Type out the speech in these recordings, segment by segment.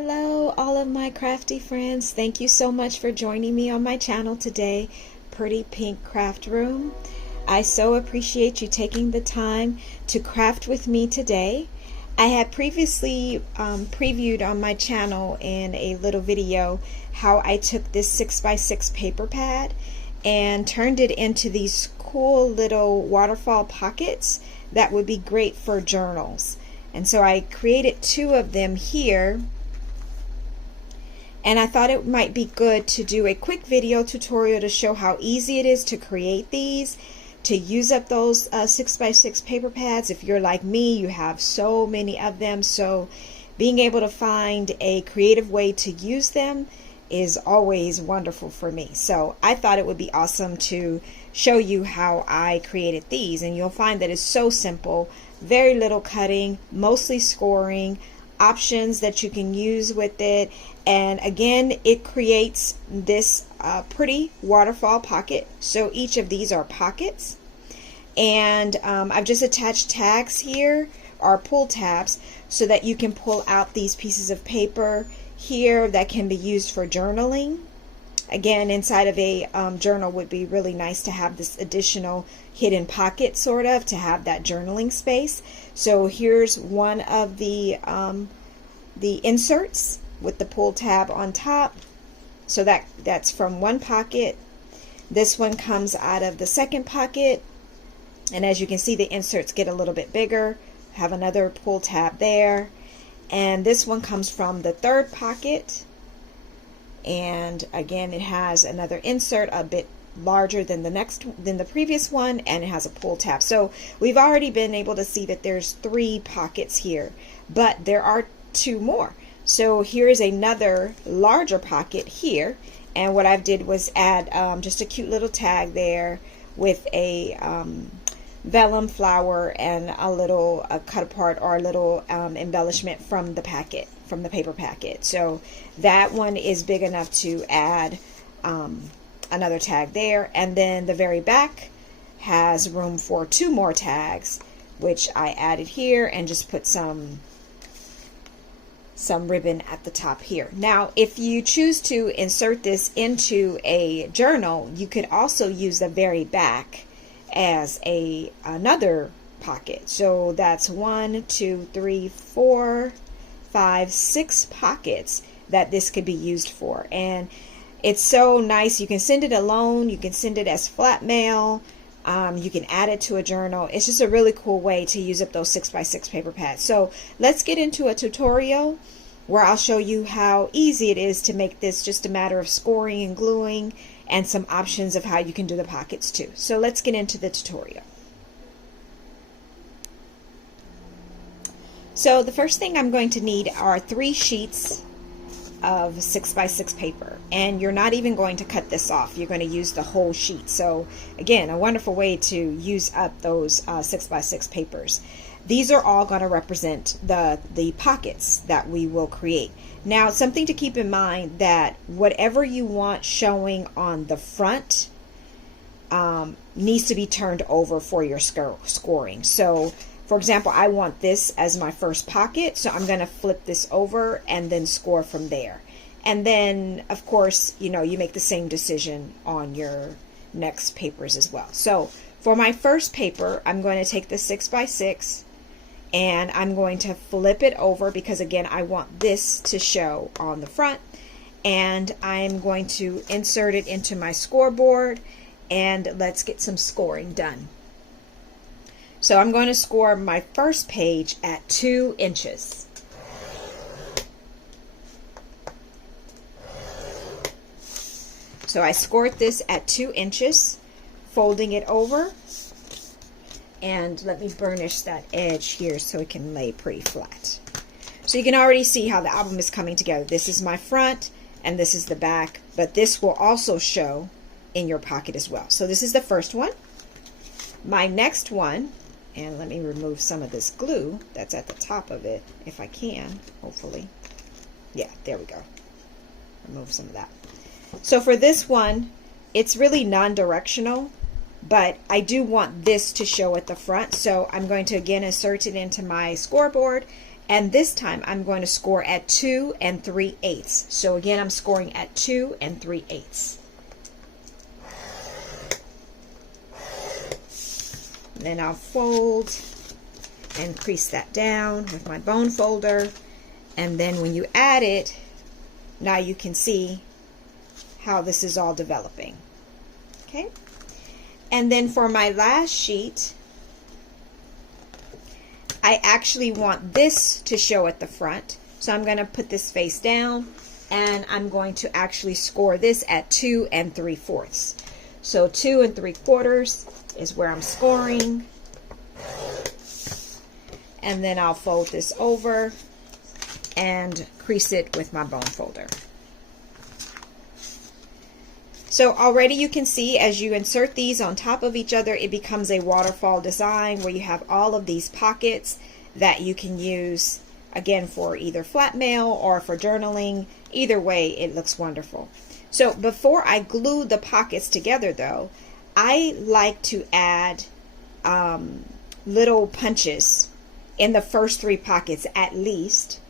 Hello, all of my crafty friends. Thank you so much for joining me on my channel today, Pretty Pink Craft Room. I so appreciate you taking the time to craft with me today. I had previously previewed on my channel in a little video how I took this 6x6 paper pad and turned it into these cool little waterfall pockets that would be great for journals. And so I created two of them here. And I thought it might be good to do a quick video tutorial to show how easy it is to create these, to use up those 6x6 paper pads. If you're like me, you have so many of them, so being able to find a creative way to use them is always wonderful for me. So I thought it would be awesome to show you how I created these, and you'll find that it's so simple, very little cutting, mostly scoring, options that you can use with it. And again, it creates this pretty waterfall pocket. So each of these are pockets, and I've just attached tags here, or pull tabs, so that you can pull out these pieces of paper here that can be used for journaling. Again, inside of a journal would be really nice to have this additional hidden pocket, sort of, to have that journaling space. So here's one of the inserts with the pull tab on top. So that's from one pocket. This one comes out of the second pocket, and as you can see, the inserts get a little bit bigger. Have another pull tab there, and this one comes from the third pocket, and again it has another insert a bit larger than the previous one, and it has a pull tab. So we've already been able to see that there's 3 pockets here, but there are 2 more. So here is another larger pocket here, and what I did was add just a cute little tag there with a vellum flower and a little cut apart, or a little embellishment from the packet, from the paper packet. So that one is big enough to add another tag there, and then the very back has room for 2 more tags, which I added here and just put some ribbon at the top here. Now, if you choose to insert this into a journal, you could also use the very back as another pocket. So that's 1, 2, 3, 4, 5, 6 pockets that this could be used for. And it's so nice. You can send it alone, you can send it as flat mail, you can add it to a journal. It's just a really cool way to use up those 6x6 paper pads. So let's get into a tutorial where I'll show you how easy it is to make this, just a matter of scoring and gluing, and some options of how you can do the pockets too. So let's get into the tutorial. So the first thing I'm going to need are 3 sheets of 6x6 paper, and you're not even going to cut this off. You're going to use the whole sheet. So again, a wonderful way to use up those 6x6 papers. These are all going to represent the pockets that we will create. Now, something to keep in mind, that whatever you want showing on the front needs to be turned over for your scoring. So for example, I want this as my first pocket, so I'm going to flip this over and then score from there. And then, of course, you know, you make the same decision on your next papers as well. So for my first paper, I'm going to take the 6x6 and I'm going to flip it over, because again, I want this to show on the front, and I'm going to insert it into my scoreboard, and let's get some scoring done. So I'm going to score my first page at 2 inches. So I scored this at 2 inches, folding it over, and let me burnish that edge here so it can lay pretty flat. So you can already see how the album is coming together. This is my front and this is the back, but this will also show in your pocket as well. So this is the first one. My next one, and let me remove some of this glue that's at the top of it if I can, hopefully. Yeah, there we go. Remove some of that. So for this one, it's really non-directional, but I do want this to show at the front, so I'm going to again insert it into my scoreboard, And this time I'm going to score at 2 3/8. So again, I'm scoring at 2 3/8. Then I'll fold and crease that down with my bone folder. And then when you add it, now you can see how this is all developing. Okay. And then for my last sheet, I actually want this to show at the front. So I'm going to put this face down and I'm going to actually score this at 2 3/4. So 2 3/4 is where I'm scoring. And then I'll fold this over and crease it with my bone folder. So already you can see as you insert these on top of each other, it becomes a waterfall design where you have all of these pockets that you can use, again, for either flat mail or for journaling. Either way, it looks wonderful. So before I glue the pockets together though, I like to add little punches in the first 3 pockets at least,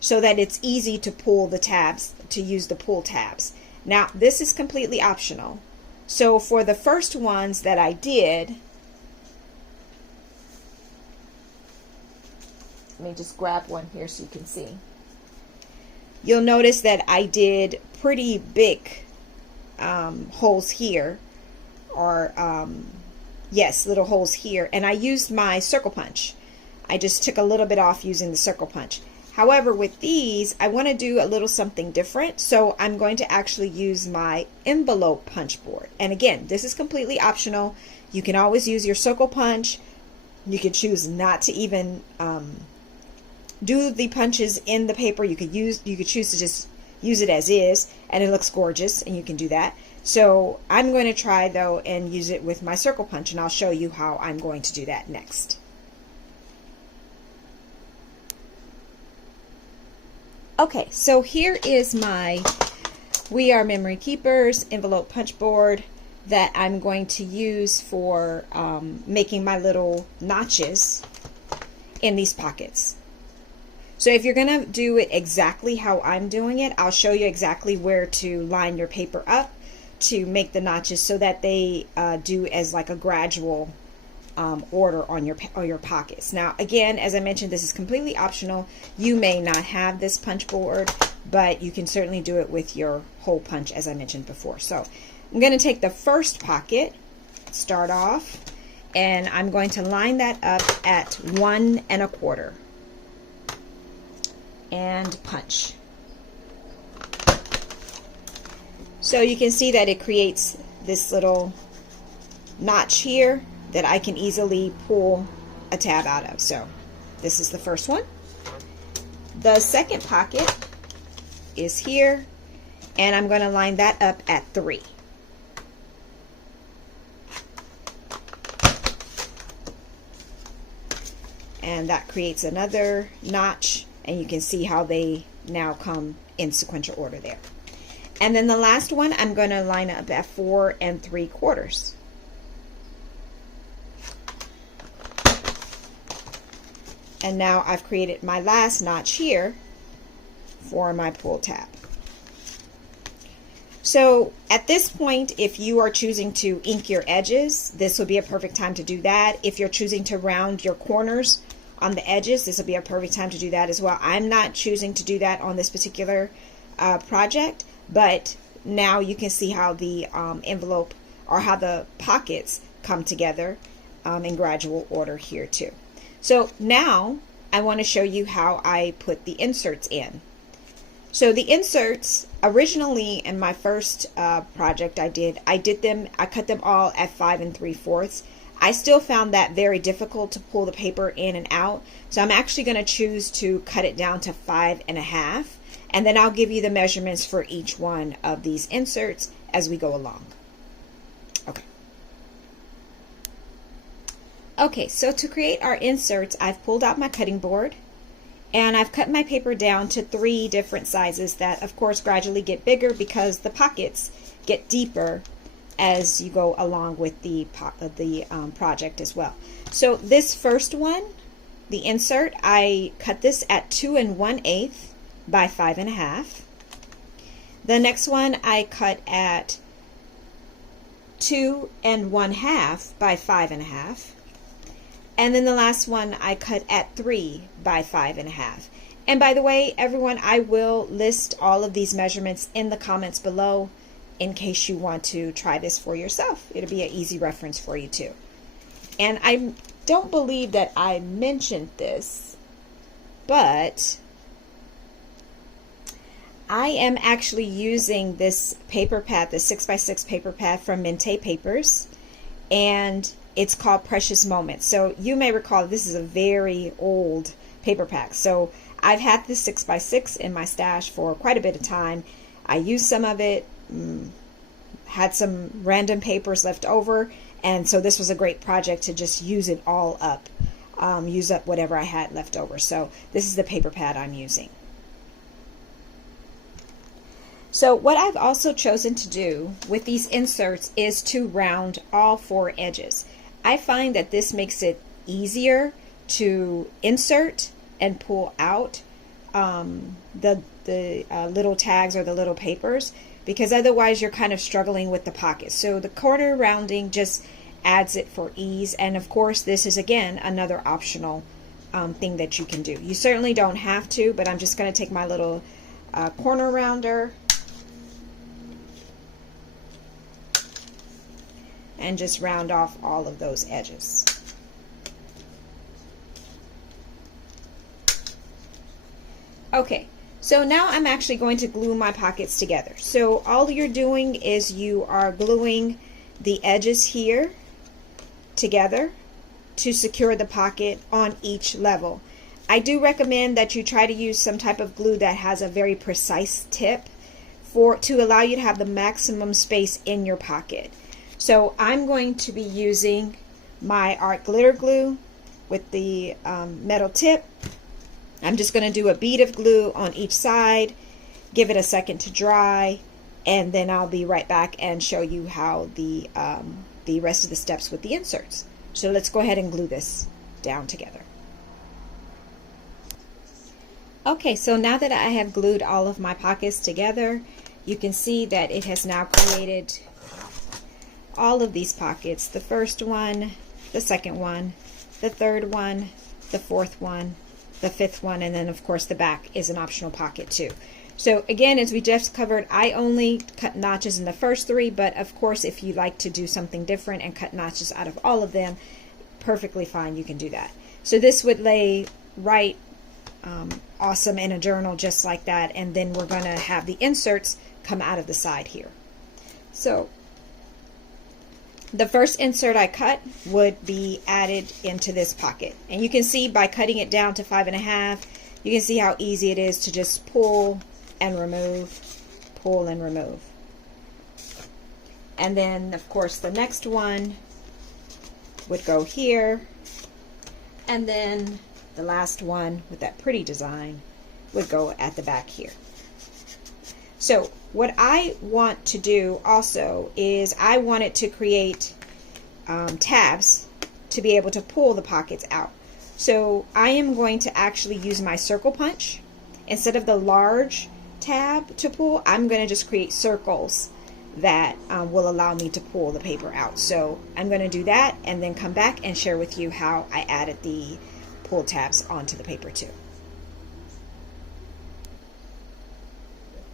so that it's easy to pull the tabs, to use the pull tabs. Now, this is completely optional. So for the first ones that I did, let me just grab one here so you can see. You'll notice that I did pretty big holes here, or yes, little holes here, and I used my circle punch. I just took a little bit off using the circle punch. However, with these, I want to do a little something different, so I'm going to actually use my envelope punch board. And again, this is completely optional. You can always use your circle punch. You could choose not to even do the punches in the paper. You could choose to just use it as is, and it looks gorgeous, and you can do that. So I'm going to try though and use it with my circle punch, and I'll show you how I'm going to do that next. Okay, so here is my We Are Memory Keepers envelope punch board that I'm going to use for making my little notches in these pockets. So if you're going to do it exactly how I'm doing it, I'll show you exactly where to line your paper up to make the notches so that they do as like a gradual order on your pockets. Now again, as I mentioned, this is completely optional. You may not have this punch board, but you can certainly do it with your hole punch, as I mentioned before. So I'm going to take the first pocket, start off, and I'm going to line that up at 1 1/4 and punch. So you can see that it creates this little notch here that I can easily pull a tab out of. So this is the first one. The second pocket is here, and I'm going to line that up at 3. And that creates another notch, and you can see how they now come in sequential order there. And then the last one, I'm going to line up at 4 3/4. And now I've created my last notch here for my pull tab. So at this point, if you are choosing to ink your edges, this would be a perfect time to do that. If you're choosing to round your corners on the edges, this will be a perfect time to do that as well. I'm not choosing to do that on this particular project, but now you can see how the envelope, or how the pockets come together in gradual order here too. So now I want to show you how I put the inserts in. So the inserts, originally in my first project I cut them all at 5 3/4. I still found that very difficult to pull the paper in and out. So I'm actually going to choose to cut it down to 5 1/2. And then I'll give you the measurements for each one of these inserts as we go along. Okay. Okay, so to create our inserts, I've pulled out my cutting board, and I've cut my paper down to 3 different sizes that, of course, gradually get bigger because the pockets get deeper as you go along with the project as well. So this first one the insert, I cut this at 2 1/8 by 5 1/2. The next one I cut at 2 1/2 by 5 1/2. And then the last one I cut at 3 by 5 1/2. And by the way, everyone, I will list all of these measurements in the comments below in case you want to try this for yourself. It'll be an easy reference for you too. And I don't believe that I mentioned this, but I am actually using this paper pad, the 6x6 paper pad from Mente Papers, and it's called Precious Moments. So you may recall this is a very old paper pack. So I've had this 6x6 in my stash for quite a bit of time. I used some of it, had some random papers left over, and so this was a great project to just use it all up, use up whatever I had left over. So this is the paper pad I'm using. So what I've also chosen to do with these inserts is to round all 4 edges. I find that this makes it easier to insert and pull out the little tags or the little papers, because otherwise you're kind of struggling with the pockets. So the corner rounding just adds it for ease. And of course, this is again another optional thing that you can do. You certainly don't have to, but I'm just going to take my little corner rounder and just round off all of those edges. Okay, so now I'm actually going to glue my pockets together. So all you're doing is you are gluing the edges here together to secure the pocket on each level. I do recommend that you try to use some type of glue that has a very precise tip to allow you to have the maximum space in your pocket. So I'm going to be using my art glitter glue with the metal tip. I'm just going to do a bead of glue on each side, give it a second to dry, and then I'll be right back and show you how the rest of the steps with the inserts. So let's go ahead and glue this down together. Okay, so now that I have glued all of my pockets together, you can see that it has now created all of these pockets. The first one, the second one, the third one, the fourth one, the fifth one, and then of course the back is an optional pocket too. So again, as we just covered, I only cut notches in the first 3, but of course if you like to do something different and cut notches out of all of them, perfectly fine, you can do that. So this would lay right awesome in a journal just like that, and then we're going to have the inserts come out of the side here. So the first insert I cut would be added into this pocket, and you can see by cutting it down to 5 1/2, you can see how easy it is to just pull and remove, pull and remove. And then of course the next one would go here, and then the last one with that pretty design would go at the back here. So what I want to do also is I wanted to create tabs to be able to pull the pockets out. So I am going to actually use my circle punch. Instead of the large tab to pull, I'm going to just create circles that will allow me to pull the paper out. So I'm going to do that and then come back and share with you how I added the pull tabs onto the paper too.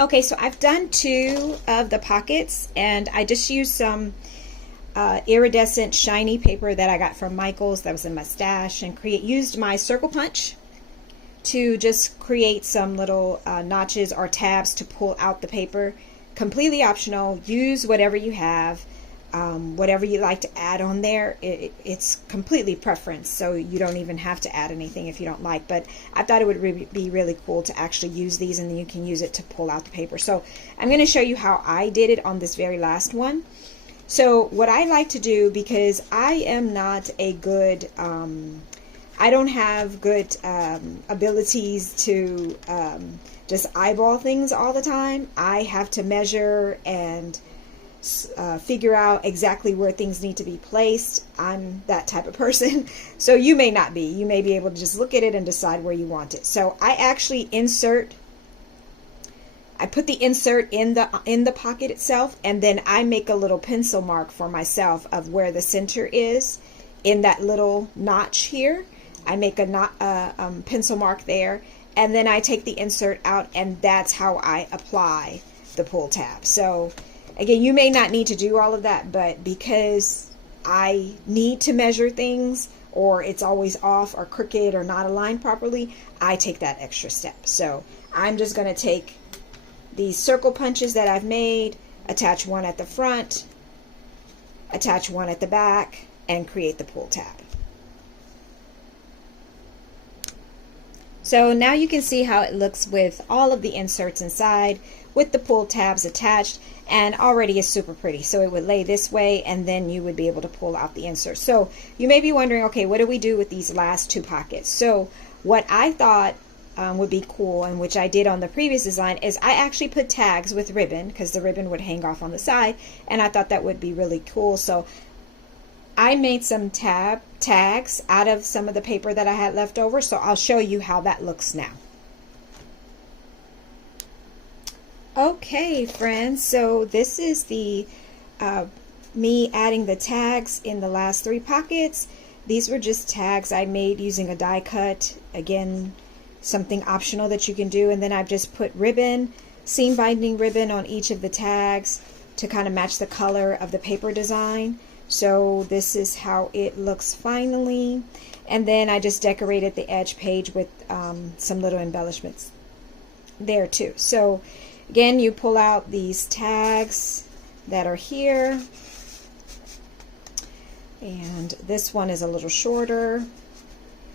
Okay, so I've done 2 of the pockets, and I just used some iridescent shiny paper that I got from Michael's that was in my stash, and used my circle punch to just create some little notches or tabs to pull out the paper. Completely optional. Use whatever you have, whatever you like to add on there. It's completely preference, so you don't even have to add anything if you don't like, but I thought it would be really cool to actually use these, and then you can use it to pull out the paper. So I'm going to show you how I did it on this very last one. So what I like to do, because I am not a good I don't have good abilities to just eyeball things all the time. I have to measure and figure out exactly where things need to be placed. I'm that type of person. So you may not be. You may be able to just look at it and decide where you want it. So I actually I put the insert in the pocket itself, and then I make a little pencil mark for myself of where the center is in that little notch here. I make a pencil mark there, and then I take the insert out, and that's how I apply the pull tab. So again, you may not need to do all of that, but because I need to measure things, or it's always off or crooked or not aligned properly, I take that extra step. So I'm just going to take these circle punches that I've made, attach one at the front, attach one at the back, and create the pull tab. So now you can see how it looks with all of the inserts inside, with the pull tabs attached, and already is super pretty. So it would lay this way, and then you would be able to pull out the inserts. So you may be wondering, okay, what do we do with these last two pockets? So what I thought would be cool, and which I did on the previous design, is I actually put tags with ribbon, because the ribbon would hang off on the side, and I thought that would be really cool. So I made some tags out of some of the paper that I had left over, so I'll show you how that looks now. Okay, friends, so this is the me adding the tags in the last three pockets. These were just tags I made using a die cut. Again, something optional that you can do. And then I've just put ribbon, seam binding ribbon on each of the tags to kind of match the color of the paper design. So this is how it looks finally. And then I just decorated the edge page with some little embellishments there too. So again, you pull out these tags that are here, and this one is a little shorter,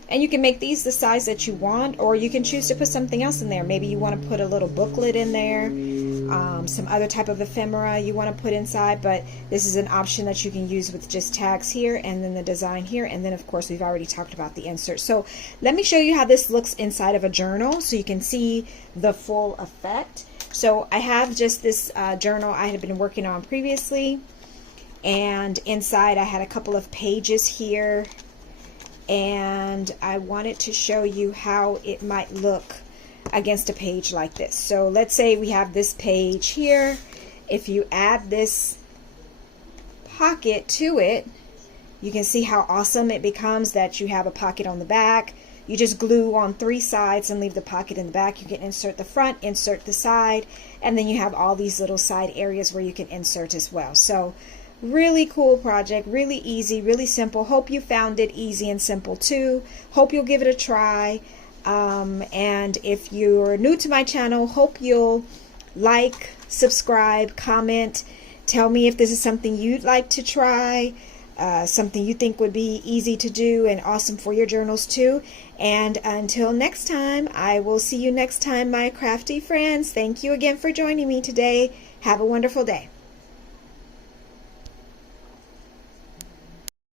and you can make these the size that you want, or you can choose to put something else in there. Maybe you want to put a little booklet in there, some other type of ephemera you want to put inside, but this is an option that you can use with just tags here, and then the design here, and then of course we've already talked about the insert. So let me show you how this looks inside of a journal so you can see the full effect. So I have just this journal I had been working on previously, and inside I had a couple of pages here, and I wanted to show you how it might look against a page like this. So let's say we have this page here. If you add this pocket to it, you can see how awesome it becomes that you have a pocket on the back. You just glue on three sides and leave the pocket in the back. You can insert the front, insert the side, and then you have all these little side areas where you can insert as well. So really cool project, really easy, really simple. Hope you found it easy and simple too. Hope you'll give it a try. And if you're new to my channel, hope you'll like, subscribe, comment, tell me if this is something you'd like to try. Something you think would be easy to do and awesome for your journals too. And until next time, I will see you next time, my crafty friends. Thank you again for joining me today. Have a wonderful day.